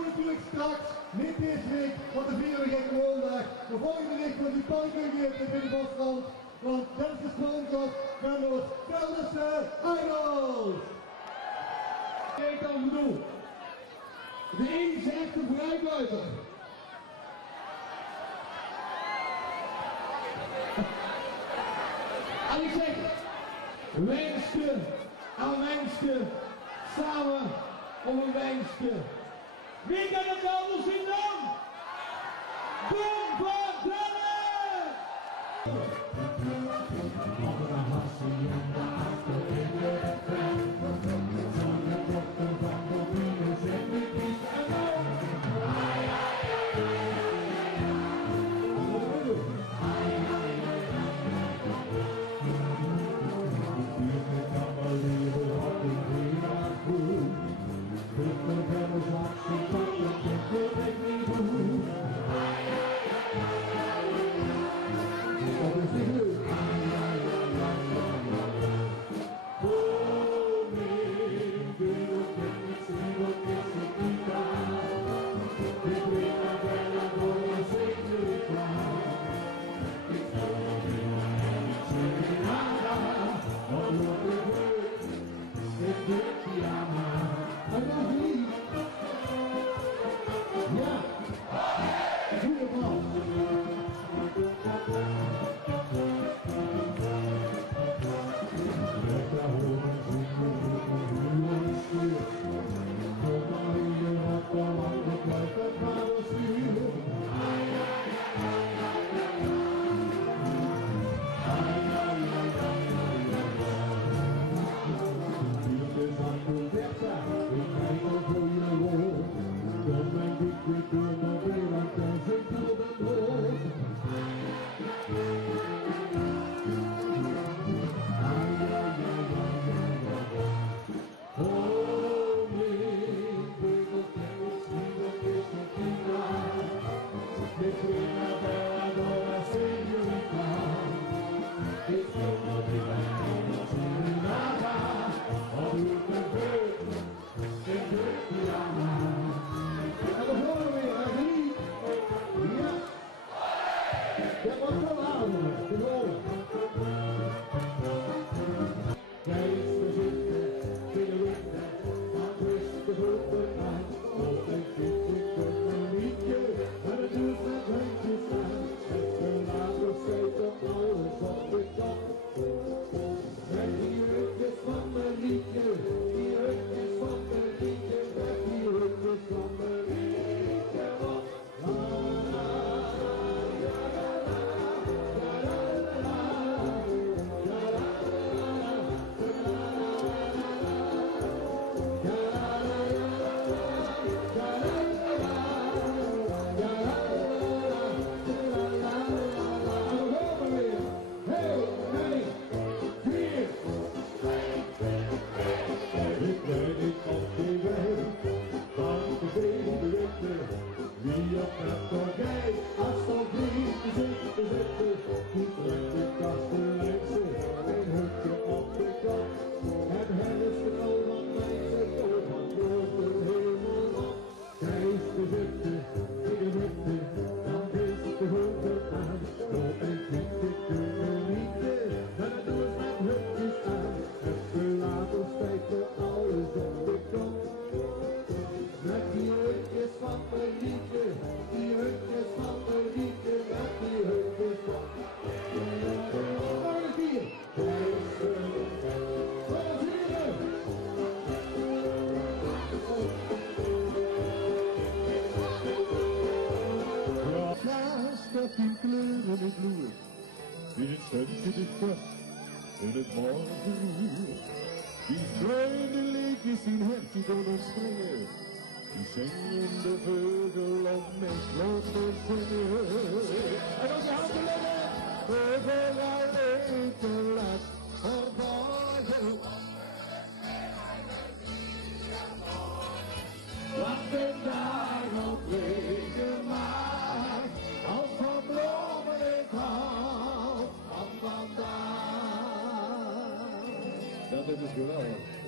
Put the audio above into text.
doen natuurlijk straks, niet deze week, want dan vieren we geen gewoondag. De volgende week wordt die pannenkoek gegeven in de Bosrand, want dat is de sponsor van ons Gelderse Idols. Kijk dan bedoel, de enige echte vrijbuiter. En ik zeg, wenske aan wenske, samen om een wenske. Wie kan het anders zien dan? Kom van Dellen! Op de hassie en de achter in de trein. Zonder dochter van de wielen zit ik niet alleen. Ai, ai, ai, ai, ai, ik kan maar leven op de wereld goed. Ik ben wel zwak, ik kan het niet doen. Dat is niet leuk. Oh nee, ik wil niet zien wat is het niet aan. Ik weet dat wij naar voren zeker niet gaan. Ik zal nog niet zien aan. Wat wordt er goed? Ik denk pyjama. En dan niet. Ja. Goeie man. Let daar horen zingen, nu is weer. Kom maar hier op de land, het blijft het maar een stuur. Ai, ai, ai, ai, ai, ai, ai, ai, is aan de weg, ik kijk al voor je rol. Dan denk ik weer door naar wereld en zit door de brood. Oh nee, ik weet het niet, wat is het niet waar. Ik weet naar Bella door een señorita. Ik zal nog niet bij nada. Al doe ik het goed, ik doe het pyjama. En dan horen we weer, Agri. Ja. Ja, wat voor ouder, de horen. Jij is voorzichtig, binnen winter, dan wist de grote tijd. Op een kietje, een liedje, en het duurt met handjes aan. En later steekt op alles op de kop. Met die rukjes van mijn liedje, die rukjes van mijn liedje, met die rukjes van mijn liedje op. La la la la la la la la la la wie op het orgij, alsjeblieft, zitten, goed met de kasteleintje, een hoekje op de kop. En het is de knol van mij, zet door van grote hemel op. Zij is de witte, dan is de grote aan. Loop en kietje kunnen liedje, en het doet met hutjes aan. En ze later stijgt er alles op de kop. Met die hutjes van mijn liedje, die hutjes van mijn liedje, met die hutjes van mijn liedje. Naast dat die kleuren het bloeien, in het zonnetje de vast, in het morgenroer. Die vreugde leekjes in hertje door ons springen. Die zingen de vogel op met losse zingen. En als je handen leggen, overal eten laat verborgen. Wat de dag op wegen maakt, als van bloemen ik hou van vandaag. Dat is geweldig.